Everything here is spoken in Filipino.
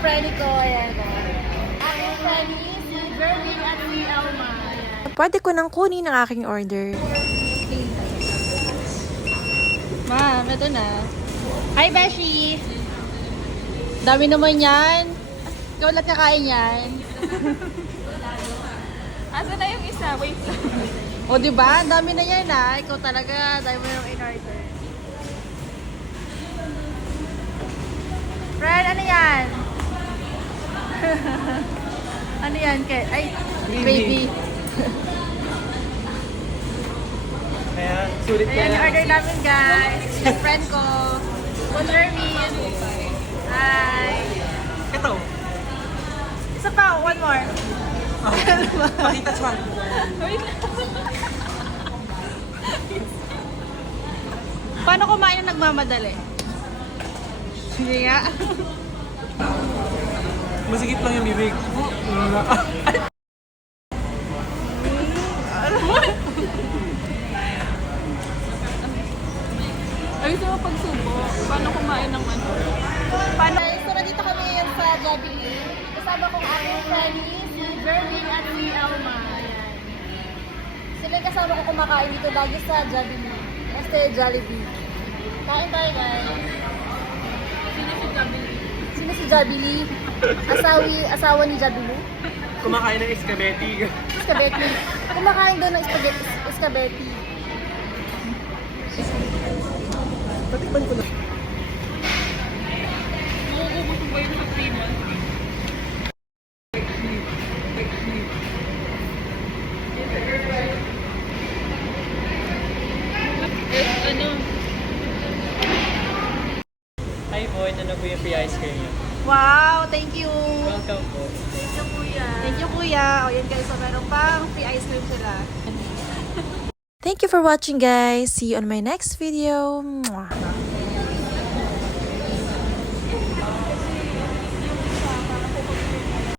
friend ko, ayan ko. Ang friend si Berlin at si Alma. Ayan. Pwede ko nang kunin ang aking order. Ma'am, ito na. Hi, Beshi! Dami naman yan. Ikaw lahat kakain yan. Asa na yung isa? Wait lang. O, diba? Ang dami na yan, ha? Ikaw talaga. Dami mo yung in-order. Fred, ano yan? Ano yan? Ay, gravy. Kaya, sulit ka Ayan yung na. order namin, guys. Yung friend ko. Conservin. Hi. Ito. Isa pa, one more. Pakita siya. Wait lang. Paano kumain ng nagmamadali? Sige nga. Masigit lang yung bibig. Ayos mo pagsubo. Paano kumain ng ano? Paano? So, nandito kami ngayon sa Jollibee. Kasama kong aking friend si Berlin at si Alma. Ayan. Sila yung kasama ko kumakain dito lagi sa Jollibee. Kasi Jollibee. Kain tayo, guys. Sino si Jamie? Sino si Jollibee? Asawa ni Jollibee? Kumakain ng escabeti. Escabeti. Kumakain doon ng escabeti. Patikman ko na. Makukubusin ba yun sa 3 months? Ano? Hi po, ito na po yung free ice cream niyo. Wow! Thank you! Welcome po. Thank you, kuya. Thank you, kuya. O yan guys, so meron pang free ice cream sila. Thank you for watching, guys. See you on my next video. Mwah.